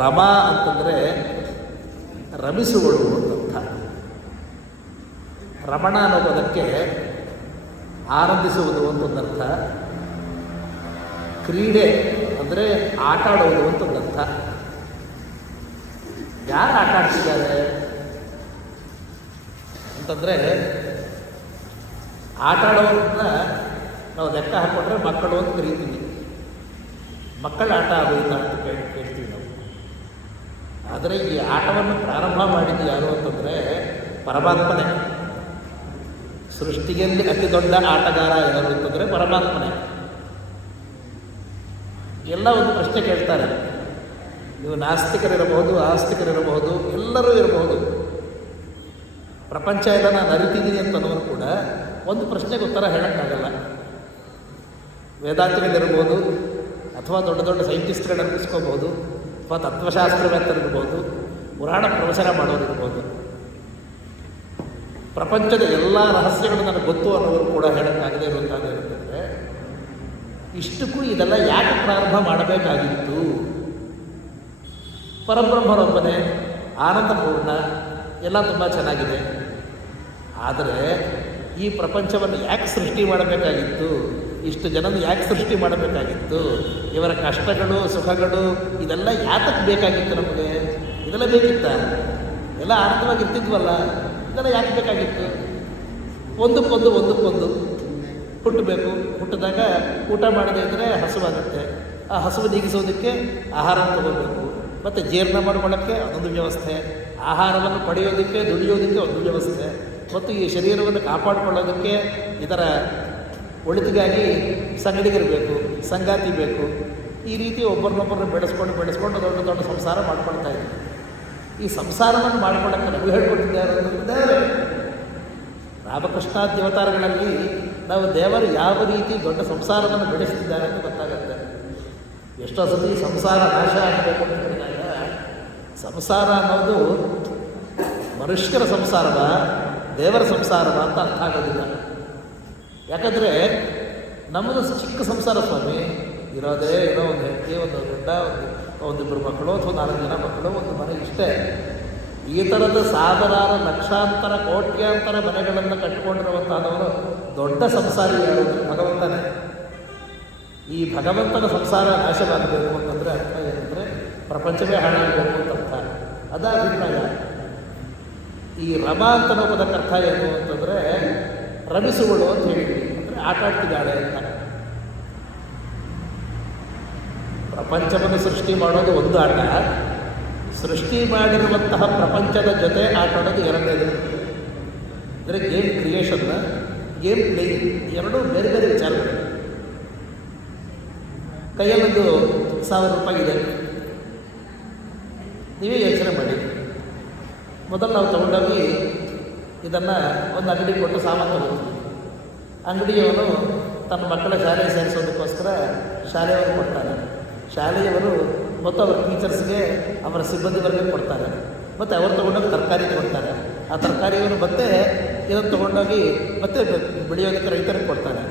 ರಮಾ ಅಂತಂದರೆ ರಮಿಸುವಳು ಅಂತರ್ಥ. ರಮಣ ಅನ್ನೋ ಪದಕ್ಕೆ ಆನಂದಿಸುವುದು ಅಂತೊಂದರ್ಥ, ಕ್ರೀಡೆ ಅಂದರೆ ಆಟ ಆಡೋದು ಅಂತೊಂದರ್ಥ. ಯಾರು ಆಟ ಆಡ್ತಿದ್ದಾರೆ ಅಂತಂದರೆ, ಆಟ ಆಡೋರನ್ನ ನಾವು ಲೆಕ್ಕ ಹಾಕ್ಕೊಂಡ್ರೆ ಮಕ್ಕಳು ಅಂತ ಕರೀತೀವಿ. ಮಕ್ಕಳ ಆಟ ಆಗೋದಿಲ್ಲ ಅಂತ ಕೇಳ್ತೀವಿ ನಾವು. ಆದರೆ ಈ ಆಟವನ್ನು ಪ್ರಾರಂಭ ಮಾಡಿದ್ದು ಯಾರು ಅಂತಂದರೆ ಪರಮಾತ್ಮನೇ. ಸೃಷ್ಟಿಯಲ್ಲಿ ಅತಿ ದೊಡ್ಡ ಆಟಗಾರ ಯಾರು ಅಂತಂದರೆ ಪರಮಾತ್ಮನೇ. ಎಲ್ಲ ಒಂದು ಪ್ರಶ್ನೆ ಕೇಳ್ತಾರೆ. ನೀವು ನಾಸ್ತಿಕರಿರಬಹುದು, ಆಸ್ತಿಕರಿರಬಹುದು, ಎಲ್ಲರೂ ಇರಬಹುದು. ಪ್ರಪಂಚ ಎಲ್ಲ ನಾನು ಅರಿತಿದ್ದೀನಿ ಅಂತನವರು ಕೂಡ ಒಂದು ಪ್ರಶ್ನೆಗೆ ಉತ್ತರ ಹೇಳೋಕ್ಕಾಗಲ್ಲ. ವೇದಾಂತಗಳಿರ್ಬೋದು, ಅಥವಾ ದೊಡ್ಡ ದೊಡ್ಡ ಸೈಂಟಿಸ್ಟ್ಗಳನ್ನ ಅನಿಸ್ಕೋಬೋದು, ಅಥವಾ ತತ್ವಶಾಸ್ತ್ರವೇತ್ತರಿರ್ಬೋದು, ಪುರಾಣ ಪ್ರವಚನ ಮಾಡೋರಿರ್ಬೋದು. ಪ್ರಪಂಚದ ಎಲ್ಲ ರಹಸ್ಯಗಳು ನನಗೆ ಗೊತ್ತು ಅನ್ನೋರು ಕೂಡ ಹೇಳೋಕ್ಕಾಗದೇ ಇರುವಂಥದ್ದು ಇರುತ್ತಂದರೆ, ಇಷ್ಟಕ್ಕೂ ಇದೆಲ್ಲ ಯಾಕೆ ಪ್ರಾರಂಭ ಮಾಡಬೇಕಾಗಿತ್ತು? ಪರಬ್ರಹ್ಮರೊಬ್ಬನೇ, ಆನಂದಪೂರ್ಣ, ಎಲ್ಲ ತುಂಬ ಚೆನ್ನಾಗಿದೆ. ಆದರೆ ಈ ಪ್ರಪಂಚವನ್ನು ಯಾಕೆ ಸೃಷ್ಟಿ ಮಾಡಬೇಕಾಗಿತ್ತು? ಇಷ್ಟು ಜನನ ಯಾಕೆ ಸೃಷ್ಟಿ ಮಾಡಬೇಕಾಗಿತ್ತು? ಇವರ ಕಷ್ಟಗಳು, ಸುಖಗಳು, ಇದೆಲ್ಲ ಯಾತಕ್ಕೆ ಬೇಕಾಗಿತ್ತು? ನಮಗೆ ಇದೆಲ್ಲ ಬೇಕಿತ್ತ? ಎಲ್ಲ ಆನಂದವಾಗಿರ್ತಿದ್ವಲ್ಲ, ಇದೆಲ್ಲ ಯಾಕೆ ಬೇಕಾಗಿತ್ತು? ಒಂದಕ್ಕೊಂದು ಹುಟ್ಟಬೇಕು. ಹುಟ್ಟಿದಾಗ ಊಟ ಮಾಡದೇ ಇದ್ದರೆ ಹಸುವಾಗುತ್ತೆ. ಆ ಹಸುವು ನೀಗಿಸೋದಕ್ಕೆ ಆಹಾರ ತಗೋಬೇಕು, ಮತ್ತು ಜೀರ್ಣ ಮಾಡ್ಕೊಳ್ಳೋಕ್ಕೆ ಅದೊಂದು ವ್ಯವಸ್ಥೆ, ಆಹಾರವನ್ನು ಪಡೆಯೋದಕ್ಕೆ, ದುಡಿಯೋದಕ್ಕೆ ಒಂದು ವ್ಯವಸ್ಥೆ, ಮತ್ತು ಈ ಶರೀರವನ್ನು ಕಾಪಾಡಿಕೊಳ್ಳೋದಕ್ಕೆ, ಇದರ ಒಳಿತಿಗಾಗಿ ಸಂಗಡಿಗಿರಬೇಕು, ಸಂಗಾತಿ ಬೇಕು. ಈ ರೀತಿ ಒಬ್ಬರನ್ನೊಬ್ಬರನ್ನ ಬೆಳೆಸ್ಕೊಂಡು ದೊಡ್ಡ ದೊಡ್ಡ ಸಂಸಾರ ಮಾಡ್ಕೊಳ್ತಾ ಇದ್ದೀವಿ. ಈ ಸಂಸಾರವನ್ನು ಮಾಡ್ಕೊಳ್ಳೋಕ್ಕೆ ನಮಗೆ ಹೇಳ್ಕೊಟ್ಟಿದ್ದಾರೆ ಅಂತಂದರೆ, ರಾಮಕೃಷ್ಣಾದ್ಯವತಾರಗಳಲ್ಲಿ ನಾವು ದೇವರು ಯಾವ ರೀತಿ ದೊಡ್ಡ ಸಂಸಾರವನ್ನು ಬೆಳೆಸ್ತಿದ್ದಾರೆ ಅಂತ ಗೊತ್ತಾಗುತ್ತೆ. ಎಷ್ಟೋ ಸತಿ ಸಂಸಾರ ನಾಶ ಆಗಬೇಕು ಅಂತ ಹೇಳಿದಾಗ, ಸಂಸಾರ ಅನ್ನೋದು ಮನುಷ್ಯರ ಸಂಸಾರವ, ದೇವರ ಸಂಸಾರವ ಅಂತ ಅರ್ಥ ಆಗೋದಿಲ್ಲ. ಯಾಕಂದರೆ ನಮ್ಮದು ಚಿಕ್ಕ ಸಂಸಾರ ಸ್ವಾಮಿ, ಇರೋದೇ ಏನೋ ಒಂದು ಹೆಂಡತಿ, ಒಂದು ಗಂಡ, ಒಂದಿಬ್ಬರು ಮಕ್ಕಳು, ಅಥವಾ 4 ಜನ ಮಕ್ಕಳು, ಒಂದು ಮನೆ, ಇಷ್ಟೇ. ಈ ಥರದ ಸಾವಿರಾರು ಲಕ್ಷಾಂತರ ಕೋಟ್ಯಾಂತರ ಮನೆಗಳನ್ನು ಕಟ್ಟಿಕೊಂಡಿರುವಂಥದ್ದವರು ದೊಡ್ಡ ಸಂಸಾರಿ ಯಾರು ಅಂದರೆ ಭಗವಂತನೇ. ಈ ಭಗವಂತನ ಸಂಸಾರ ನಾಶವಾಗಬೇಕು ಅಂತಂದರೆ ಅರ್ಥ ಏನಂದರೆ ಪ್ರಪಂಚವೇ ಹಾಳಾಗಬೇಕು ಅಂತ ಅರ್ಥ. ಅದ ಅಭಿಪ್ರಾಯ. ಈ ರಮಾ ಅಂತ ಪದಕ್ಕೆ ಅರ್ಥ ಏನು ಅಂತಂದರೆ ರಮಿಸುವಳು ಅಂತ ಹೇಳಿದ್ವಿ, ಅಂದರೆ ಆಟ ಆಡ್ತಿದ್ದಾಳೆ ಅಂತ. ಪ್ರಪಂಚವನ್ನು ಸೃಷ್ಟಿ ಮಾಡೋದು ಒಂದು ಆಟ, ಸೃಷ್ಟಿ ಮಾಡಿರುವಂತಹ ಪ್ರಪಂಚದ ಜೊತೆ ಆಟ ಆಡೋದು ಎರಡನೇದು. ಅಂದರೆ ಗೇಮ್ ಕ್ರಿಯೇಷನ್, ಗೇಮ್ ಪ್ಲೇಯಿಂಗ್ ಎರಡೂ ಬೇರೆ ಬೇರೆ ವಿಚಾರಗಳು. ಕೈಯಲ್ಲೊಂದು 1000 ರೂಪಾಯಿ ಇದೆ, ನೀವೇ ಯೋಚನೆ ಮಾಡಿ. ಮೊದಲು ನಾವು ತೊಗೊಂಡೋಗಿ ಇದನ್ನು ಒಂದು ಅಂಗಡಿಗೆ ಕೊಟ್ಟು ಸಾಮಾನು ತಗೋತೀವಿ. ಅಂಗಡಿಯವನು ತನ್ನ ಮಕ್ಕಳ ಶಾಲೆಗೆ ಸೇರಿಸೋದಕ್ಕೋಸ್ಕರ ಶಾಲೆಯವರು ಕೊಡ್ತಾನೆ. ಶಾಲೆಯವರು ಮತ್ತು ಅವರ ಟೀಚರ್ಸ್ಗೆ, ಅವರ ಸಿಬ್ಬಂದಿ ವರ್ಗಕ್ಕೆ ಕೊಡ್ತಾರೆ. ಮತ್ತು ಅವರು ತೊಗೊಂಡೋಗಿ ತರಕಾರಿ ಕೊಡ್ತಾರೆ. ಆ ತರಕಾರಿಯನ್ನು ಮತ್ತೆ ಇದನ್ನು ತೊಗೊಂಡೋಗಿ ಮತ್ತೆ ಬೆಳೆಯೋದಕ್ಕೆ ರೈತರಿಗೆ ಕೊಡ್ತಾನೆ.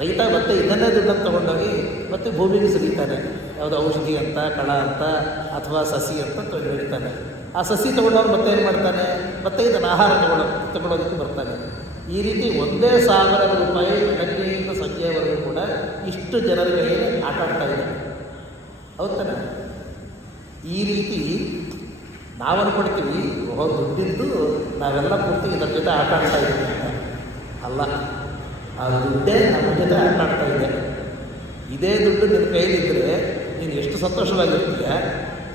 ರೈತ ಮತ್ತೆ ಇದನ್ನೇ ದುಡ್ಡನ್ನು ತೊಗೊಂಡೋಗಿ ಮತ್ತೆ ಭೂಮಿಗೆ ಸುರಿತಾನೆ. ಯಾವುದೋ ಔಷಧಿ ಅಂತ, ಕಳ ಅಂತ, ಅಥವಾ ಸಸಿ ಅಂತ ಬೆಳಿತಾನೆ. ಆ ಸಸಿ ತೊಗೊಂಡವ್ರು ಮತ್ತೆ ಏನು ಮಾಡ್ತಾನೆ? ಮತ್ತೆ ಇದನ್ನು ಆಹಾರ ತಗೊಳ್ಳೋದಕ್ಕೆ ಬರ್ತಾನೆ. ಈ ರೀತಿ ಒಂದೇ 1000 ರೂಪಾಯಿ ಬೆಳಗ್ಗೆಯಿಂದ ಸಂಜೆಯವರೆಗೂ ಕೂಡ ಇಷ್ಟು ಜನರಿಗೆ ಆಟ ಆಡ್ತಾ ಇದೆ. ಹೌದಾನೆ? ಈ ರೀತಿ ನಾವು ಅಂದ್ಕೊಳ್ತೀವಿ, ದುಡ್ಡಿದ್ದು ನಾವೆಲ್ಲ ಪೂರ್ತಿ ಇದರ ಜೊತೆ ಆಟ ಆಡ್ತಾ ಇದ್ದೀವಿ ಅಂತ. ಅಲ್ಲ, ಆ ದುಡ್ಡೇ ನಮ್ಮ ಜೊತೆ ಆಟ ಆಡ್ತಾ ಇದೆ. ಇದೇ ದುಡ್ಡು ನಿನ್ನ ಕೈಲಿದ್ದರೆ ನೀನು ಎಷ್ಟು ಸಂತೋಷವಾಗಿರ್ತೀಯ,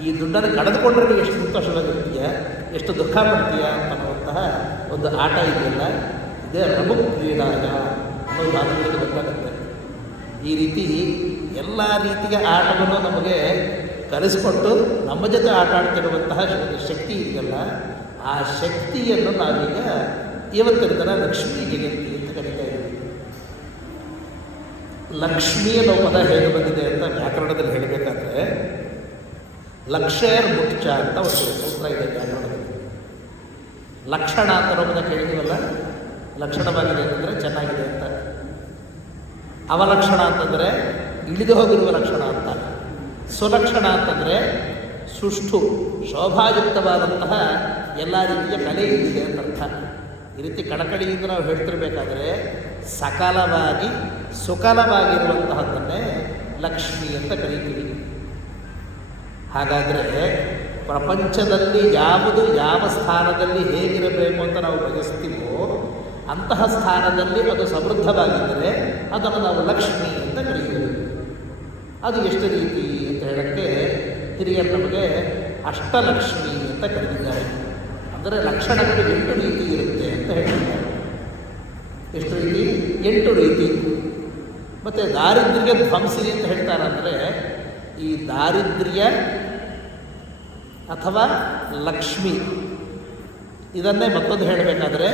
ಈ ದುಡ್ಡನ್ನು ಕಳೆದುಕೊಂಡ್ರೆ ನೀವು ಎಷ್ಟು ಸಂತೋಷವಾಗಿರ್ತೀಯ, ಎಷ್ಟು ದುಃಖ ಪಡ್ತೀಯ ಅನ್ನುವಂತಹ ಒಂದು ಆಟ ಇದೆಯಲ್ಲ, ಇದೇ ರಘು ಕ್ರೀಡಾಯ ಅನ್ನೋ ಮಾತುಗಳಿಗೆ ಗೊತ್ತಾಗುತ್ತೆ. ಈ ರೀತಿ ಎಲ್ಲ ರೀತಿಯ ಆಟವನ್ನು ನಮಗೆ ಕಲಿಸ್ಕೊಟ್ಟು ನಮ್ಮ ಜೊತೆ ಆಟ ಆಡ್ತಿರುವಂತಹ ಶಕ್ತಿ ಇದೆಯಲ್ಲ, ಆ ಶಕ್ತಿಯನ್ನು ನಾವೀಗ ಇವತ್ತಿನ ದಿನ ಲಕ್ಷ್ಮೀ ಜಯಂತಿ ಅಂತ ಕರೀತಾ ಇದ್ದೀವಿ. ಲಕ್ಷ್ಮಿ ಅನ್ನೋ ಪದ ಹೇಗೆ ಬಂದಿದೆ ಅಂತ ವ್ಯಾಕರಣದಲ್ಲಿ ಹೇಳಬೇಕಾದ್ರೆ, ಲಕ್ಷೇರ್ ಮುಖ್ಯ ಅಂತ ಒಂದು ಸೂತ್ರ ಇದೆ ವ್ಯಾಕರಣದಲ್ಲಿ. ಲಕ್ಷಣ ಅಂತ ಪದ ಕೇಳಿದೀವಲ್ಲ, ಲಕ್ಷಣವಾಗಿದೆ ಅಂತಂದರೆ ಚೆನ್ನಾಗಿದೆ ಅಂತ. ಅವಲಕ್ಷಣ ಅಂತಂದರೆ ಇಳಿದು ಹೋಗಿರುವ ಲಕ್ಷಣ ಅಂತ. ಸುಲಕ್ಷಣ ಅಂತಂದರೆ ಸುಷ್ಠು ಶೋಭಾಯುಕ್ತವಾದಂತಹ ಎಲ್ಲ ರೀತಿಯ ಕಲೆ ಇದೆ ಅಂತ ಅರ್ಥ. ಈ ರೀತಿ ಕಳಕಳಿಯಿಂದ ನಾವು ಹೇಳ್ತಿರ್ಬೇಕಾದ್ರೆ ಸಕಲವಾಗಿ ಸುಕಲವಾಗಿರುವಂತಹದ್ದನ್ನೇ ಲಕ್ಷ್ಮಿ ಅಂತ ಕರೀತೀವಿ. ಹಾಗಾದರೆ ಪ್ರಪಂಚದಲ್ಲಿ ಯಾವುದು ಯಾವ ಸ್ಥಾನದಲ್ಲಿ ಹೇಗಿರಬೇಕು ಅಂತ ನಾವು ಬಯಸ್ತೀವೋ ಅಂತಹ ಸ್ಥಾನದಲ್ಲಿ ಅದು ಸಮೃದ್ಧವಾಗಿದ್ದರೆ ಅದನ್ನು ನಾವು ಲಕ್ಷ್ಮಿ ಅಂತ ಕರೀತೀವಿ. ಅದು ಎಷ್ಟು ರೀತಿ ಅಂತ ಹೇಳೋಕ್ಕೆ ಹಿರಿಯರು ನಮಗೆ ಅಷ್ಟಲಕ್ಷ್ಮಿ ಅಂತ ಕರೆದಿದ್ದಾರೆ. ಅಂದರೆ ಲಕ್ಷಣಗಳು 8 ರೀತಿ ಇರುತ್ತೆ ಅಂತ ಹೇಳಿದ್ದಾರೆ. ಎಷ್ಟು ರೀತಿ? 8 ರೀತಿ. ಮತ್ತು ದಾರಿದ್ರ್ಯ ಧ್ವಂಸಿನಿ ಅಂತ ಹೇಳ್ತಾರೆ. ಅಂದರೆ ಈ ದಾರಿದ್ರ್ಯ ಅಥವಾ ಲಕ್ಷ್ಮಿ ಇದನ್ನೇ ಮತ್ತೊಂದು ಹೇಳಬೇಕಾದ್ರೆ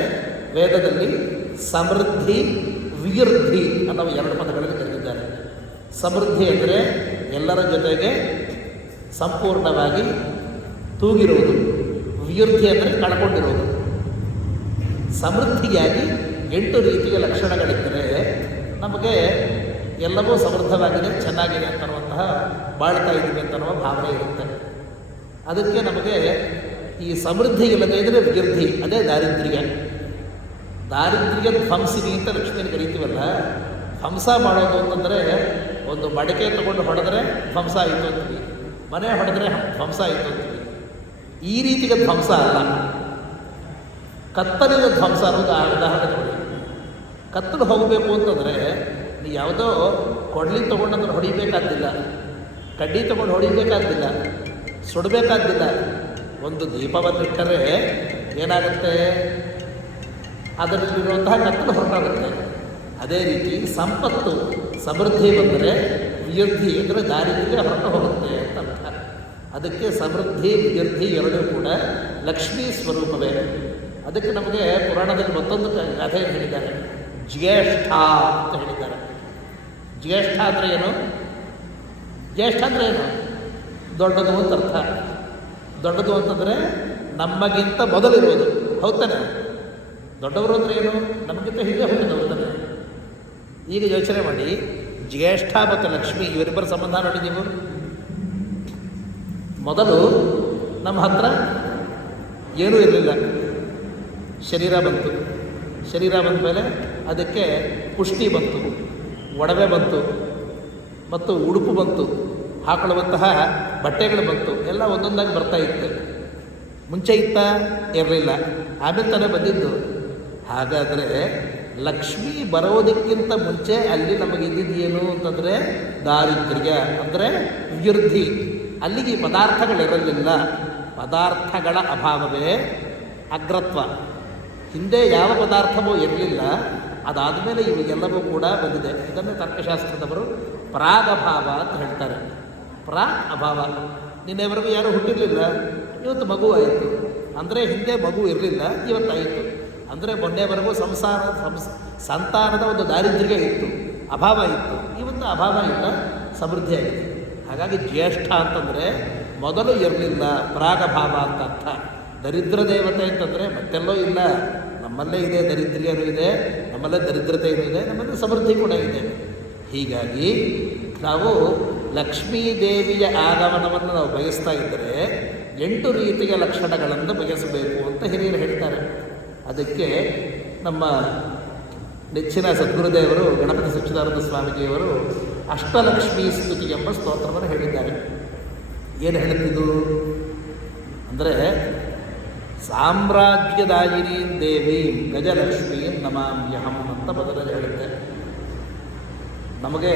ವೇದದಲ್ಲಿ ಸಮೃದ್ಧಿ ವಿವೃದ್ಧಿ ಅನ್ನೋ 2 ಪದಗಳಲ್ಲಿ ಕರೆದಿದ್ದಾರೆ. ಸಮೃದ್ಧಿ ಅಂದರೆ ಎಲ್ಲರ ಜೊತೆಗೆ ಸಂಪೂರ್ಣವಾಗಿ ತೂಗಿರುವುದು, ವಿವೃದ್ಧಿ ಅಂದರೆ ಕಳ್ಕೊಂಡಿರುವುದು. ಸಮೃದ್ಧಿಯಾಗಿ 8 ರೀತಿಯ ಲಕ್ಷಣಗಳಿದ್ದರೆ ನಮಗೆ ಎಲ್ಲವೂ ಸಮೃದ್ಧವಾಗಿದೆ, ಚೆನ್ನಾಗಿದೆ ಅಂತನ್ನುವಂತಹ ಬಾಳ್ತಾ ಇದ್ದೀವಿ ಅಂತನ್ನುವ ಭಾವನೆ ಇರುತ್ತೆ. ಅದಕ್ಕೆ ನಮಗೆ ಈ ಸಮೃದ್ಧಿ ಇಲ್ಲದೇ ಇದ್ದರೆ ವಿವೃದ್ಧಿ, ಅದೇ ದಾರಿದ್ರ್ಯ. ದಾರಿದ್ರ್ಯ ಧ್ವಂಸಿನಿ ಅಂತ ಲಕ್ಷ್ಮಿಯನ್ನು ಕರೀತೀವಲ್ಲ. ಧ್ವಂಸ ಮಾಡೋದು ಅಂತಂದರೆ ಒಂದು ಮಡಿಕೆ ತಗೊಂಡು ಹೊಡೆದ್ರೆ ಧ್ವಂಸ ಆಯಿತು ಅಂತೀವಿ, ಮನೆ ಹೊಡೆದ್ರೆ ಧ್ವಂಸ ಆಯಿತು ಅಂತೀವಿ. ಈ ರೀತಿಗೆ ಧ್ವಂಸ ಅಲ್ಲ, ಕತ್ತಲಿನ ಧ್ವಂಸ ಅನ್ನೋದು ಉದಾಹರಣೆ ತಗೊಳ್ಳಿ. ಕತ್ತಲು ಹೋಗಬೇಕು ಅಂತಂದರೆ ನೀವು ಯಾವುದೋ ಕೊಡ್ಲಿ ತೊಗೊಂಡಂದ್ರೆ ಹೊಡಿಬೇಕಾದ್ದಿಲ್ಲ, ಕಡ್ಡಿ ತೊಗೊಂಡು ಹೊಡಿಬೇಕಾದ್ದಿಲ್ಲ, ಸುಡಬೇಕಾದ್ದಿಲ್ಲ. ಒಂದು ದೀಪವನ್ನಿಟ್ಟರೆ ಏನಾಗುತ್ತೆ? ಅದರಲ್ಲಿರುವಂತಹ ಕತ್ತಲು ಹೊರಟಾಗುತ್ತೆ. ಅದೇ ರೀತಿ ಸಂಪತ್ತು ಸಮೃದ್ಧಿ ಬಂದರೆ ವಿವೃದ್ಧಿ ಅಂದರೆ ದಾರಿದ್ರ್ಯ ಹೊರಟು ಹೋಗುತ್ತೆ ಅಂತ ಅರ್ಥ. ಅದಕ್ಕೆ ಸಮೃದ್ಧಿ ವಿವೃದ್ಧಿ ಎರಡೂ ಕೂಡ ಲಕ್ಷ್ಮೀ ಸ್ವರೂಪವೇ. ಅದಕ್ಕೆ ನಮಗೆ ಪುರಾಣದಲ್ಲಿ ಮತ್ತೊಂದು ಕಥೆ ಹೇಳಿದ್ದಾರೆ, ಜ್ಯೇಷ್ಠ ಅಂತ ಹೇಳಿದ್ದಾರೆ. ಜ್ಯೇಷ್ಠ ಅಂದರೆ ಏನು? ಜ್ಯೇಷ್ಠ ಅಂದರೆ ಏನು? ದೊಡ್ಡದು ಅಂತ ಅರ್ಥ. ದೊಡ್ಡದು ಅಂತಂದರೆ ನಮಗಿಂತ ಮೊದಲಿರುವುದು, ಹೌದಾನೆ? ದೊಡ್ಡವರು ಅಂದರೆ ಏನು? ನಮಗಿಂತ ಹಿಂದೆ ಹುಟ್ಟಿದವರು ತಾನೆ. ಈಗ ಯೋಚನೆ ಮಾಡಿ, ಜ್ಯೇಷ್ಠ ಮತ್ತು ಲಕ್ಷ್ಮಿ ಇವರಿಬ್ಬರ ಸಂಬಂಧ ನೋಡಿ ನೀವು. ಮೊದಲು ನಮ್ಮ ಹತ್ರ ಏನೂ ಇರಲಿಲ್ಲ, ಶರೀರ ಬಂತು. ಶರೀರ ಬಂದ ಮೇಲೆ ಅದಕ್ಕೆ ಪುಷ್ಟಿ ಬಂತು, ಒಡವೆ ಬಂತು, ಮತ್ತು ಉಡುಪು ಬಂತು, ಹಾಕೊಳ್ಳುವಂತಹ ಬಟ್ಟೆಗಳು ಬಂತು. ಎಲ್ಲ ಒಂದೊಂದಾಗಿ ಬರ್ತಾ ಇತ್ತು. ಮುಂಚೆ ಇತ್ತ ಇರಲಿಲ್ಲ, ಆಮೇಲೆ ತಾನೇ ಬಂದಿದ್ದು. ಹಾಗಾದರೆ ಲಕ್ಷ್ಮಿ ಬರೋದಕ್ಕಿಂತ ಮುಂಚೆ ಅಲ್ಲಿ ನಮಗೆ ಇದ್ದಿದ್ದೇನು ಅಂತಂದರೆ ದಾರಿದ್ರ್ಯ ಅಂದರೆ ವಿವೃದ್ಧಿ. ಅಲ್ಲಿಗೆ ಪದಾರ್ಥಗಳಿರಲಿಲ್ಲ, ಪದಾರ್ಥಗಳ ಅಭಾವವೇ ಅಗ್ರತ್ವ. ಹಿಂದೆ ಯಾವ ಪದಾರ್ಥವೂ ಇರಲಿಲ್ಲ, ಅದಾದಮೇಲೆ ಇವೆಲ್ಲವೂ ಕೂಡ ಬಂದಿದೆ. ಇದನ್ನು ತರ್ಕಶಾಸ್ತ್ರದವರು ಪ್ರಾಗಭಾವ ಅಂತ ಹೇಳ್ತಾರೆ. ಪ್ರಾಗ್ ಅಭಾವ. ನಿನ್ನೆವರೆಗೂ ಯಾರೂ ಹುಟ್ಟಿರಲಿಲ್ಲ, ಇವತ್ತು ಮಗು ಆಯಿತು. ಅಂದರೆ ಹಿಂದೆ ಮಗು ಇರಲಿಲ್ಲ, ಇವತ್ತಾಯಿತು. ಅಂದರೆ ಮೊನ್ನೆವರೆಗೂ ಸಂತಾನದ ಒಂದು ದಾರಿದ್ರ್ಯ ಇತ್ತು, ಅಭಾವ ಇತ್ತು. ಇವತ್ತು ಅಭಾವ ಇಲ್ಲ, ಸಮೃದ್ಧಿ ಆಗಿದೆ. ಹಾಗಾಗಿ ಜ್ಯೇಷ್ಠ ಅಂತಂದರೆ ಮೊದಲು ಇರಲಿಲ್ಲ, ಪ್ರಾಗಭಾವ ಅಂತ ಅರ್ಥ. ದರಿದ್ರ ದೇವತೆ ಅಂತಂದರೆ ಮತ್ತೆಲ್ಲೋ ಇಲ್ಲ, ನಮ್ಮಲ್ಲೇ ಇದೆ. ದರಿದ್ರ್ಯನೂ ಇದೆ, ನಮ್ಮಲ್ಲೇ ದರಿದ್ರತೆಯೂ ಇದೆ, ನಮ್ಮಲ್ಲಿ ಸಮೃದ್ಧಿ ಕೂಡ ಇದೆ. ಹೀಗಾಗಿ ನಾವು ಲಕ್ಷ್ಮೀ ದೇವಿಯ ಆಗಮನವನ್ನು ನಾವು ಬಯಸ್ತಾ ಇದ್ದರೆ 8 ರೀತಿಯ ಲಕ್ಷಣಗಳನ್ನು ಬಯಸಬೇಕು ಅಂತ ಹಿರಿಯರು ಹೇಳ್ತಾರೆ. ಅದಕ್ಕೆ ನಮ್ಮ ನೆಚ್ಚಿನ ಸದ್ಗುರುದೇವರು ಗಣಪತಿ ಸಚ್ಚಿದಾನಂದ ಸ್ವಾಮೀಜಿಯವರು ಅಷ್ಟಲಕ್ಷ್ಮೀ ಸ್ತುತಿ ಎಂಬ ಸ್ತೋತ್ರವನ್ನು ಹೇಳಿದ್ದಾರೆ. ಏನು ಹೇಳ್ತಿದ್ದು ಅಂದರೆ, ಸಾಮ್ರಾಜ್ಯದಾಯಿನಿ ದೇವಿ ಗಜಲಕ್ಷ್ಮೀ ನಮಾಮ್ಯಹಂ ಅಂತ ಮೊದಲೇ ಹೇಳುತ್ತೆ. ನಮಗೆ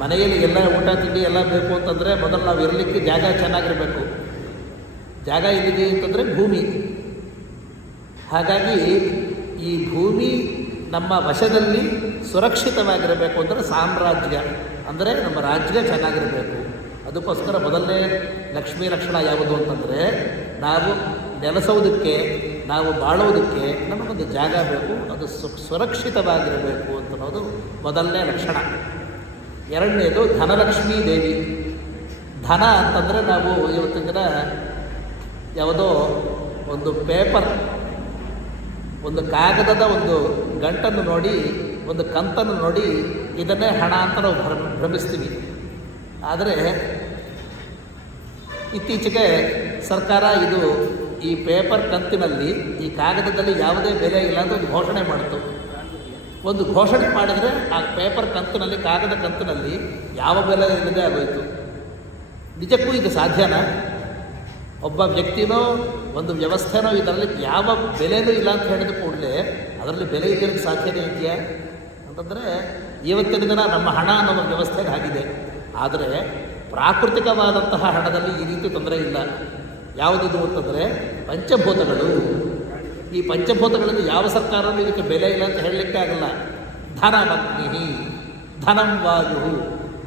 ಮನೆಯಲ್ಲಿ ಎಲ್ಲ ಊಟ ತಿಂಡಿ ಎಲ್ಲ ಬೇಕು ಅಂತಂದರೆ ಮೊದಲು ನಾವು ಇರಲಿಕ್ಕೆ ಜಾಗ ಚೆನ್ನಾಗಿರಬೇಕು. ಜಾಗ ಎಲ್ಲಿದೆ ಅಂತಂದರೆ ಭೂಮಿ. ಹಾಗಾಗಿ ಈ ಭೂಮಿ ನಮ್ಮ ವಶದಲ್ಲಿ ಸುರಕ್ಷಿತವಾಗಿರಬೇಕು ಅಂದರೆ ಸಾಮ್ರಾಜ್ಯ ಅಂದರೆ ನಮ್ಮ ರಾಜ್ಯ ಚೆನ್ನಾಗಿರಬೇಕು. ಅದಕ್ಕೋಸ್ಕರ ಮೊದಲನೇ ಲಕ್ಷ್ಮೀ ಲಕ್ಷಣ ಯಾವುದು ಅಂತಂದರೆ, ನಾವು ನೆಲೆಸೋದಕ್ಕೆ, ನಾವು ಬಾಳೋದಕ್ಕೆ ನಮಗೊಂದು ಜಾಗ ಬೇಕು, ಅದು ಸುರಕ್ಷಿತವಾಗಿರಬೇಕು ಅಂತನ್ನೋದು ಮೊದಲನೇ ಲಕ್ಷಣ. ಎರಡನೇದು ಧನಲಕ್ಷ್ಮೀ ದೇವಿ. ಧನ ಅಂತಂದರೆ ನಾವು ಇವತ್ತಿನ ದಿನ ಯಾವುದೋ ಒಂದು ಪೇಪರ್, ಒಂದು ಕಾಗದದ ಒಂದು ಗಂಟನ್ನು ನೋಡಿ, ಒಂದು ಕಂತನ್ನು ನೋಡಿ ಇದನ್ನೇ ಹಣ ಅಂತ ನಾವು ಭ್ರಮಿಸ್ತೀವಿ. ಆದರೆ ಇತ್ತೀಚೆಗೆ ಸರ್ಕಾರ ಇದು ಈ ಪೇಪರ್ ಕಂತಿನಲ್ಲಿ ಈ ಕಾಗದದಲ್ಲಿ ಯಾವುದೇ ಬೆಲೆ ಇಲ್ಲ ಅಂತ ಒಂದು ಘೋಷಣೆ ಮಾಡಿತು. ಒಂದು ಘೋಷಣೆ ಮಾಡಿದರೆ ಆ ಪೇಪರ್ ಕಂತಿನಲ್ಲಿ, ಕಾಗದ ಕಂತಿನಲ್ಲಿ ಯಾವ ಬೆಲೆ ಇಲ್ಲದೆ ಆಗೋಯಿತು. ನಿಜಕ್ಕೂ ಇದು ಸಾಧ್ಯನಾ? ಒಬ್ಬ ವ್ಯಕ್ತಿನೋ ಒಂದು ವ್ಯವಸ್ಥೆನೋ ಇದರಲ್ಲಿ ಯಾವ ಬೆಲೆನೂ ಇಲ್ಲ ಅಂತ ಹೇಳಿದ ಕೂಡಲೇ ಅದರಲ್ಲಿ ಬೆಲೆ ಇರೋಕ್ಕೆ ಸಾಧ್ಯನೇ ಇದೆಯಾ ಅಂತಂದರೆ ಇವತ್ತಿನ ದಿನ ನಮ್ಮ ಹಣ ಅನ್ನೋ ವ್ಯವಸ್ಥೆ ಆಗಿದೆ. ಆದರೆ ಪ್ರಾಕೃತಿಕವಾದಂತಹ ಹಣದಲ್ಲಿ ಈ ರೀತಿ ತೊಂದರೆ ಇಲ್ಲ. ಯಾವುದಿದು ಅಂತಂದರೆ ಪಂಚಭೂತಗಳು. ಈ ಪಂಚಭೂತಗಳಲ್ಲಿ ಯಾವ ಸರ್ಕಾರವೂ ಇದಕ್ಕೆ ಬೆಲೆ ಇಲ್ಲ ಅಂತ ಹೇಳಲಿಕ್ಕೆ ಆಗಲ್ಲ. ಧನಮಗ್ನಿ, ಧನಂ ವಾಯು,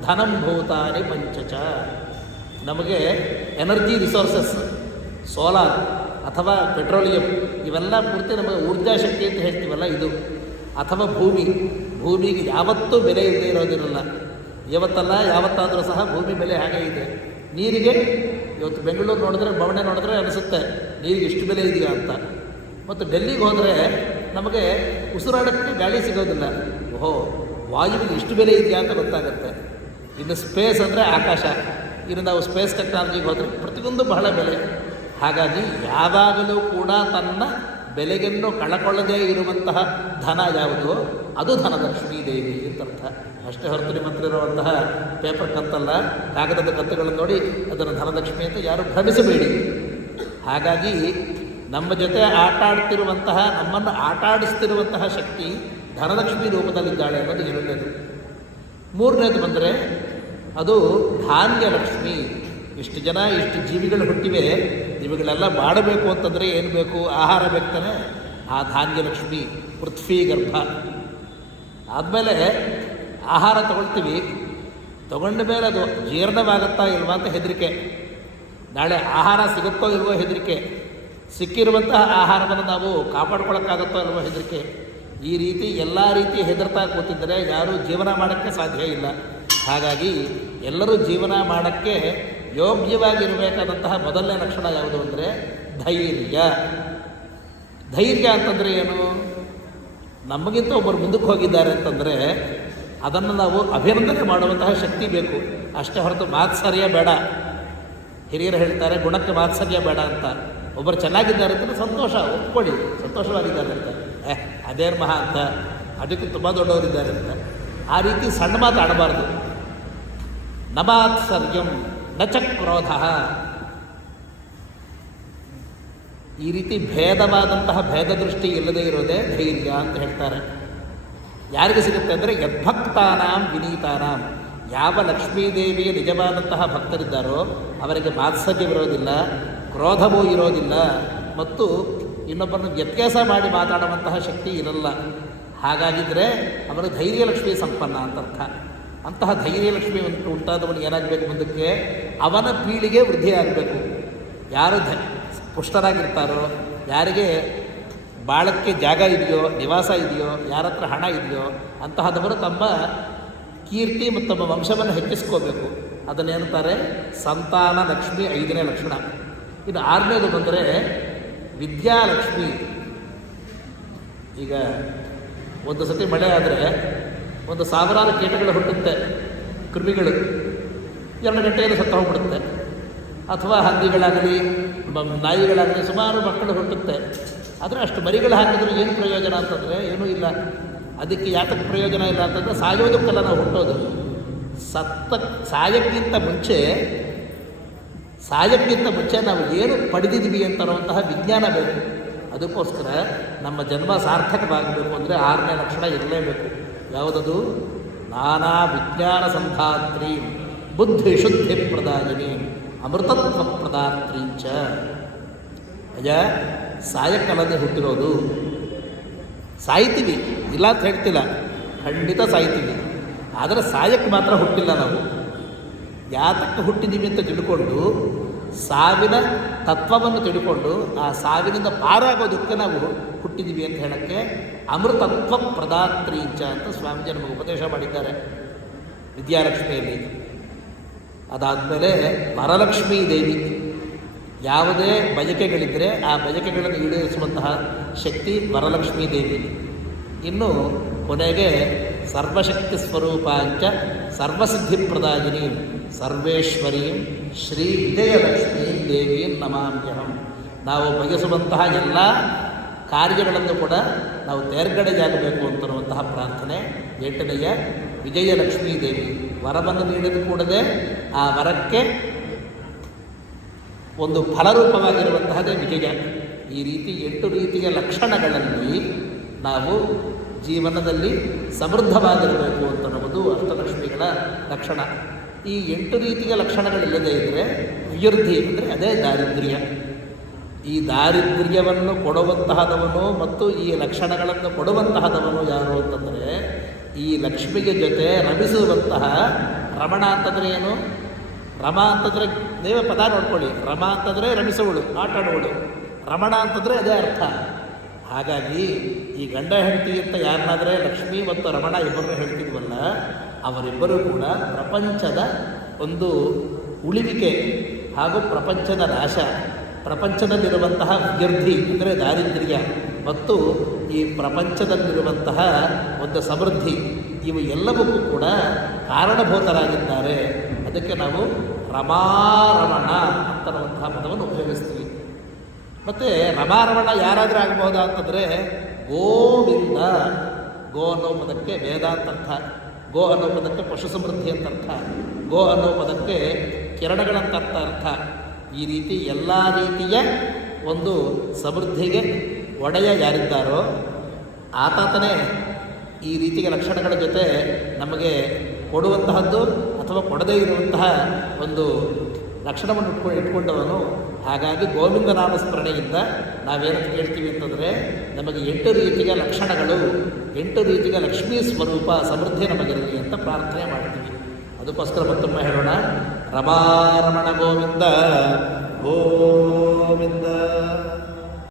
ಧನಂ ಭೂತಾನಿ ಪಂಚಚ. ನಮಗೆ ಎನರ್ಜಿ ರಿಸೋರ್ಸಸ್, ಸೋಲಾರ್ ಅಥವಾ ಪೆಟ್ರೋಲಿಯಂ ಇವೆಲ್ಲ ಪೂರ್ತಿ ನಮಗೆ ಊರ್ಜಾ ಶಕ್ತಿ ಅಂತ ಹೇಳ್ತೀವಲ್ಲ ಇದು. ಅಥವಾ ಭೂಮಿಗೆ ಯಾವತ್ತೂ ಬೆಲೆ ಇಲ್ಲದೆ ಇರೋದಿರಲ್ಲ. ಇವತ್ತಲ್ಲ ಯಾವತ್ತಾದರೂ ಸಹ ಭೂಮಿ ಬೆಲೆ ಹಾಗೆ ಇದೆ. ನೀರಿಗೆ ಇವತ್ತು ಬೆಂಗಳೂರು ನೋಡಿದ್ರೆ, ಬವಣೆ ನೋಡಿದ್ರೆ ಅನಿಸುತ್ತೆ ನೀರಿಗೆ ಇಷ್ಟು ಬೆಲೆ ಇದೆಯಾ ಅಂತ. ಮತ್ತು ಡೆಲ್ಲಿಗೆ ಹೋದರೆ ನಮಗೆ ಉಸಿರಾಡೋಕ್ಕೆ ಗಾಳಿ ಸಿಗೋದಿಲ್ಲ. ಓಹೋ, ವಾಯುವಿಗೆ ಇಷ್ಟು ಬೆಲೆ ಇದೆಯಾ ಅಂತ ಗೊತ್ತಾಗುತ್ತೆ. ಇನ್ನು ಸ್ಪೇಸ್ ಅಂದರೆ ಆಕಾಶ. ಇನ್ನು ನಾವು ಸ್ಪೇಸ್ ಟೆಕ್ನಾಲಜಿಗೆ ಹೋದರೆ ಪ್ರತಿಯೊಂದು ಬಹಳ ಬೆಲೆ. ಹಾಗಾಗಿ ಯಾವಾಗಲೂ ಕೂಡ ತನ್ನ ಬೆಲೆಗೆನ್ನು ಕಳಕೊಳ್ಳದೇ ಇರುವಂತಹ ಧನ ಯಾವುದು, ಅದು ಧನಲಕ್ಷ್ಮೀ ದೇವಿ ಅಂತ ಅರ್ಥ. ಅಷ್ಟೇ ಹೊರತು ನಿಮ್ಮ ಹತ್ರ ಇರುವಂತಹ ಪೇಪರ್ ಕಂತಲ್ಲ, ಕಾಗದದ ಕಂತುಗಳನ್ನು ನೋಡಿ ಅದನ್ನು ಧನಲಕ್ಷ್ಮಿ ಅಂತ ಯಾರು ಭ್ರಮಿಸಬೇಡಿ. ಹಾಗಾಗಿ ನಮ್ಮ ಜೊತೆ ಆಟ ಆಡ್ತಿರುವಂತಹ, ನಮ್ಮನ್ನು ಆಟ ಆಡಿಸ್ತಿರುವಂತಹ ಶಕ್ತಿ ಧನಲಕ್ಷ್ಮಿ ರೂಪದಲ್ಲಿದ್ದಾಳೆ ಅನ್ನೋದು ಎರಡನೇದು. ಮೂರನೇದು ಬಂದರೆ ಅದು ಧಾನ್ಯಲಕ್ಷ್ಮಿ. ಇಷ್ಟು ಜನ, ಇಷ್ಟು ಜೀವಿಗಳು ಹುಟ್ಟಿವೆ, ಇವುಗಳೆಲ್ಲ ಮಾಡಬೇಕು ಅಂತಂದರೆ ಏನು ಬೇಕು? ಆಹಾರ ಬೇಕ್ತಾನೆ. ಆ ಧಾನ್ಯಲಕ್ಷ್ಮಿ ಪೃಥ್ವಿ ಗರ್ಭ. ಆದಮೇಲೆ ಆಹಾರ ತಗೊಳ್ತೀವಿ, ತಗೊಂಡ ಮೇಲೆ ಅದು ಜೀರ್ಣವಾಗುತ್ತಾ ಇಲ್ವಾ ಅಂತ ಹೆದರಿಕೆ. ನಾಳೆ ಆಹಾರ ಸಿಗುತ್ತೋ ಇಲ್ವೋ ಹೆದರಿಕೆ. ಸಿಕ್ಕಿರುವಂತಹ ಆಹಾರವನ್ನು ನಾವು ಕಾಪಾಡ್ಕೊಳ್ಳೋಕ್ಕಾಗುತ್ತೋ ಇಲ್ವೋ ಹೆದರಿಕೆ. ಈ ರೀತಿ ಎಲ್ಲ ರೀತಿ ಹೆದರ್ತಾ ಕೂತಿದ್ದರೆ ಯಾರೂ ಜೀವನ ಮಾಡೋಕ್ಕೆ ಸಾಧ್ಯ ಇಲ್ಲ. ಹಾಗಾಗಿ ಎಲ್ಲರೂ ಜೀವನ ಮಾಡೋಕ್ಕೆ ಯೋಗ್ಯವಾಗಿರಬೇಕಾದಂತಹ ಮೊದಲನೇ ಲಕ್ಷಣ ಯಾವುದು ಅಂದರೆ ಧೈರ್ಯ. ಧೈರ್ಯ ಅಂತಂದರೆ ಏನು? ನಮಗಿಂತ ಒಬ್ಬರು ಮುಂದಕ್ಕೆ ಹೋಗಿದ್ದಾರೆ ಅಂತಂದರೆ ಅದನ್ನು ನಾವು ಅಭಿನಂದನೆ ಮಾಡುವಂತಹ ಶಕ್ತಿ ಬೇಕು. ಅಷ್ಟೇ ಹೊರತು ಮಾತ್ಸರ್ಯ ಬೇಡ. ಹಿರಿಯರು ಹೇಳ್ತಾರೆ ಗುಣಕ್ಕೆ ಮಾತ್ಸರ್ಯ ಬೇಡ ಅಂತ. ಒಬ್ಬರು ಚೆನ್ನಾಗಿದ್ದಾರೆ ಅಂತ ಸಂತೋಷ, ಒಪ್ಕೊಳ್ಳಿ, ಸಂತೋಷವಾಗಿದ್ದಾರೆ ಅಂತ. ಅದೇನು ಮಹಾ ಅಂತ, ಅದಕ್ಕೆ ತುಂಬ ದೊಡ್ಡವರಿದ್ದಾರೆ ಅಂತ ಆ ರೀತಿ ಸಣ್ಣ ಮಾತು ಆಡಬಾರ್ದು. ನ ಮಾತ್ಸರ್ಯಂ ನ ಚ ಕ್ರೋಧ. ಈ ರೀತಿ ಭೇದವಾದಂತಹ ಭೇದ ದೃಷ್ಟಿ ಇಲ್ಲದೇ ಇರೋದೇ ಧೈರ್ಯ ಅಂತ ಹೇಳ್ತಾರೆ. ಯಾರಿಗೆ ಸಿಗುತ್ತೆ ಅಂದರೆ ಯದ್ಭಕ್ತಾನಾಂ ವಿನೀತಾನಾಂ. ಯಾವ ಲಕ್ಷ್ಮೀದೇವಿಯ ನಿಜವಾದಂತಹ ಭಕ್ತರಿದ್ದಾರೋ ಅವರಿಗೆ ಮಾತ್ಸರ್ಯವಿರೋದಿಲ್ಲ, ಕ್ರೋಧವೂ ಇರೋದಿಲ್ಲ, ಮತ್ತು ಇನ್ನೊಬ್ಬರನ್ನು ವ್ಯತ್ಯಾಸ ಮಾಡಿ ಮಾತಾಡುವಂತಹ ಶಕ್ತಿ ಇರಲ್ಲ. ಹಾಗಾಗಿದ್ದರೆ ಅವನು ಧೈರ್ಯಲಕ್ಷ್ಮಿ ಸಂಪನ್ನ ಅಂತ ಅರ್ಥ. ಅಂತಹ ಧೈರ್ಯಲಕ್ಷ್ಮಿ ಉಂಟಾದವನು ಏನಾಗಬೇಕು? ಮುಂದಕ್ಕೆ ಅವನ ಪೀಳಿಗೆ ವೃದ್ಧಿಯಾಗಬೇಕು. ಯಾರು ಪುಷ್ಟರಾಗಿರ್ತಾರೋ, ಯಾರಿಗೆ ಬಾಳಕ್ಕೆ ಜಾಗ ಇದೆಯೋ, ನಿವಾಸ ಇದೆಯೋ, ಯಾರ ಹತ್ರ ಹಣ ಇದೆಯೋ ಅಂತಹದವರು ತಮ್ಮ ಕೀರ್ತಿ ಮತ್ತು ತಮ್ಮ ವಂಶವನ್ನು ಹೆಚ್ಚಿಸ್ಕೋಬೇಕು. ಅದನ್ನೇನ್ತಾರೆ? ಸಂತಾನ ಲಕ್ಷ್ಮಿ 5ನೇ ಲಕ್ಷಣ. ಇನ್ನು 6ನೇದು ಬಂದರೆ ವಿದ್ಯಾಲಕ್ಷ್ಮಿ. ಈಗ ಒಂದು ಸತಿ ಮಳೆ ಆದರೆ ಒಂದು ಸಾವಿರಾರು ಕೀಟಗಳು ಹುಟ್ಟುತ್ತೆ, ಕ್ರಿಮಿಗಳು. 2 ಗಂಟೆಯಲ್ಲಿ ಸತ್ತು ಹೋಗ್ಬಿಡುತ್ತೆ. ಅಥವಾ ಹಂದಿಗಳಾಗಲಿ ನಾಯಿಗಳಾಗಲಿ ಸುಮಾರು ಮಕ್ಕಳು ಹುಟ್ಟುತ್ತೆ. ಆದರೆ ಅಷ್ಟು ಮರಿಗಳು ಹಾಕಿದ್ರೆ ಏನು ಪ್ರಯೋಜನ ಅಂತಂದರೆ ಏನೂ ಇಲ್ಲ. ಅದಕ್ಕೆ ಯಾತಕ್ಕೆ ಪ್ರಯೋಜನ ಇಲ್ಲ ಅಂತಂದರೆ ಸಾಯೋದಕ್ಕೆಲ್ಲ ನಾವು ಹುಟ್ಟೋದು. ಸಾಯಕ್ಕಿಂತ ಮುಂಚೆ ನಾವು ಏನು ಪಡೆದಿದ್ದೀವಿ ಅಂತನ್ನುವಂತಹ ವಿಜ್ಞಾನ ಬೇಕು. ಅದಕ್ಕೋಸ್ಕರ ನಮ್ಮ ಜನ್ಮ ಸಾರ್ಥಕವಾಗಬೇಕು ಅಂದರೆ 6ನೇ ಲಕ್ಷಣ ಇರಲೇಬೇಕು. ಯಾವುದದು? ನಾನಾ ವಿಜ್ಞಾನ ಸಂಧಾತ್ರಿ ಬುದ್ಧಿ ಶುದ್ಧಿ ಪ್ರದಾಯಿನಿ ಅಮೃತತ್ವ ಪ್ರದಾತ್ರೀಂಚ. ಸಾಯಕ್ಕಲ್ಲದೆ ಹುಟ್ಟಿರೋದು. ಸಾಯ್ತೀವಿ, ಇಲ್ಲ ಅಂತ ಹೇಳ್ತಿಲ್ಲ, ಖಂಡಿತ ಸಾಯ್ತೀವಿ. ಆದರೆ ಸಾಯಕ್ಕೆ ಮಾತ್ರ ಹುಟ್ಟಿಲ್ಲ. ನಾವು ಯಾತಕ್ಕೆ ಹುಟ್ಟಿದ್ದೀವಿ ಅಂತ ತಿಳ್ಕೊಂಡು, ಸಾವಿನ ತತ್ವವನ್ನು ತಿಳ್ಕೊಂಡು ಆ ಸಾವಿನಿಂದ ಪಾರಾಗೋದಕ್ಕೆ ನಾವು ಹುಟ್ಟಿದ್ದೀವಿ ಅಂತ ಹೇಳೋಕ್ಕೆ ಅಮೃತತ್ವ ಪ್ರದಾತ್ರೀಂಚ ಅಂತ ಸ್ವಾಮೀಜಿ ನಮಗೆ ಉಪದೇಶ ಮಾಡಿದ್ದಾರೆ ವಿದ್ಯಾಲಕ್ಷ್ಮಿಯಲ್ಲಿ. ಅದಾದಮೇಲೆ ವರಲಕ್ಷ್ಮೀ ದೇವಿ. ಯಾವುದೇ ಬಯಕೆಗಳಿದ್ದರೆ ಆ ಬಯಕೆಗಳನ್ನು ಈಡೇರಿಸುವಂತಹ ಶಕ್ತಿ ವರಲಕ್ಷ್ಮೀ ದೇವಿ. ಇನ್ನು ಕೊನೆಗೆ ಸರ್ವಶಕ್ತಿ ಸ್ವರೂಪಾಂಚ ಸರ್ವಸಿದ್ಧಿ ಪ್ರದಾಯಿನಿ ಸರ್ವೇಶ್ವರೀಂ ಶ್ರೀ ವಿಜಯಲಕ್ಷ್ಮೀ ದೇವೀಂ ನಮಾಮ್ಯಹಂ. ನಾವು ಬಯಸುವಂತಹ ಎಲ್ಲ ಕಾರ್ಯಗಳನ್ನು ಕೂಡ ನಾವು ತೇರ್ಗಡೆಯಾಗಬೇಕು ಅಂತನ್ನುವಂತಹ ಪ್ರಾರ್ಥನೆ. 8ನೆಯ ವಿಜಯಲಕ್ಷ್ಮೀ ದೇವಿ ವರವನ್ನು ನೀಡಿದ ಕೂಡಲೇ ಆ ವರಕ್ಕೆ ಒಂದು ಫಲರೂಪವಾಗಿರುವಂತಹದೇ ವಿಜಯ. ಈ ರೀತಿ 8 ರೀತಿಯ ಲಕ್ಷಣಗಳಲ್ಲಿ ನಾವು ಜೀವನದಲ್ಲಿ ಸಮೃದ್ಧವಾಗಿರಬೇಕು ಅಂತನ್ನುವುದು ಅಷ್ಟಲಕ್ಷ್ಮಿಗಳ ಲಕ್ಷಣ. ಈ 8 ರೀತಿಯ ಲಕ್ಷಣಗಳಿಲ್ಲದೇ ಇದ್ದರೆ ವಿವೃದ್ಧಿ ಅಂದರೆ ಅದೇ ದಾರಿದ್ರ್ಯ. ಈ ದಾರಿದ್ರ್ಯವನ್ನು ಕೊಡುವಂತಹದವನು ಮತ್ತು ಈ ಲಕ್ಷಣಗಳನ್ನು ಕೊಡುವಂತಹದವನು ಯಾರು ಅಂತಂದರೆ ಈ ಲಕ್ಷ್ಮಿಗೆ ಜೊತೆ ರಮಿಸುವಂತಹ ರಮಣ ಅಂತಂದರೆ ಏನು? ರಮ ಅಂತಂದರೆ ನೀವೇ ಪದ ನೋಡ್ಕೊಳ್ಳಿ. ರಮ ಅಂತಂದರೆ ರಮಿಸುವಳು, ಆಟಾಡುವಳು. ರಮಣ ಅಂತಂದರೆ ಅದೇ ಅರ್ಥ. ಹಾಗಾಗಿ ಈ ಗಂಡ ಹೆಂಡತಿ ಅಂತ ಯಾರನ್ನಾದರೆ ಲಕ್ಷ್ಮಿ ಮತ್ತು ರಮಣ ಇಬ್ಬರನ್ನ ಹೇಳ್ತಿದ್ವಲ್ಲ, ಅವರಿಬ್ಬರೂ ಕೂಡ ಪ್ರಪಂಚದ ಒಂದು ಉಳಿವಿಕೆ ಹಾಗೂ ಪ್ರಪಂಚದ ನಾಶ, ಪ್ರಪಂಚದಲ್ಲಿರುವಂತಹ ವಿವೃದ್ಧಿ ಅಂದರೆ ದಾರಿದ್ರ್ಯ ಮತ್ತು ಈ ಪ್ರಪಂಚದಲ್ಲಿರುವಂತಹ ಒಂದು ಸಮೃದ್ಧಿ, ಇವು ಎಲ್ಲವಕ್ಕೂ ಕೂಡ ಕಾರಣಭೂತರಾಗಿದ್ದಾರೆ. ಅದಕ್ಕೆ ನಾವು ರಮಾರಮಣ ಅಂತನ್ನುವಂತಹ ಪದವನ್ನು ಉಪಯೋಗಿಸ್ತೀವಿ. ಮತ್ತು ರಮಾರಮಣ ಯಾರಾದರೂ ಆಗಬಹುದಾ ಅಂತಂದರೆ ಗೋವಿಂದ. ಗೋ ಅನ್ನೋ ಪದಕ್ಕೆ ವೇದ ಅಂತ ಅರ್ಥ, ಗೋ ಅನ್ನೋ ಪದಕ್ಕೆ ಪಶು ಸಮೃದ್ಧಿ ಅಂತ ಅರ್ಥ, ಗೋ ಅನ್ನೋ ಪದಕ್ಕೆ ಕಿರಣಗಳಂತ ಅರ್ಥ. ಈ ರೀತಿ ಎಲ್ಲ ರೀತಿಯ ಒಂದು ಸಮೃದ್ಧಿಗೆ ಒಡೆಯ ಯಾರಿದ್ದಾರೋ ಆತಾತನೇ ಈ ರೀತಿಯ ಲಕ್ಷಣಗಳ ಜೊತೆ ನಮಗೆ ಕೊಡುವಂತಹದ್ದು ಅಥವಾ ಕೊಡದೇ ಇರುವಂತಹ ಒಂದು ಲಕ್ಷಣವನ್ನು ಇಟ್ಕೊಂಡವನು. ಹಾಗಾಗಿ ಗೋವಿಂದ ನಾಮಸ್ಮರಣೆಯಿಂದ ನಾವೇನಂತ ಕೇಳ್ತೀವಿ ಅಂತಂದರೆ ನಮಗೆ 8 ರೀತಿಯ ಲಕ್ಷಣಗಳು, 8 ರೀತಿಯ ಲಕ್ಷ್ಮೀ ಸ್ವರೂಪ ಸಮೃದ್ಧಿ ನಮಗಿರಲಿ ಅಂತ ಪ್ರಾರ್ಥನೆ ಮಾಡ್ತೀವಿ. ಅದಕ್ಕೋಸ್ಕರ ಮತ್ತೊಮ್ಮೆ ಹೇಳೋಣ, ರಮಾರಮಣ ಗೋವಿಂದ ಗೋವಿಂದ.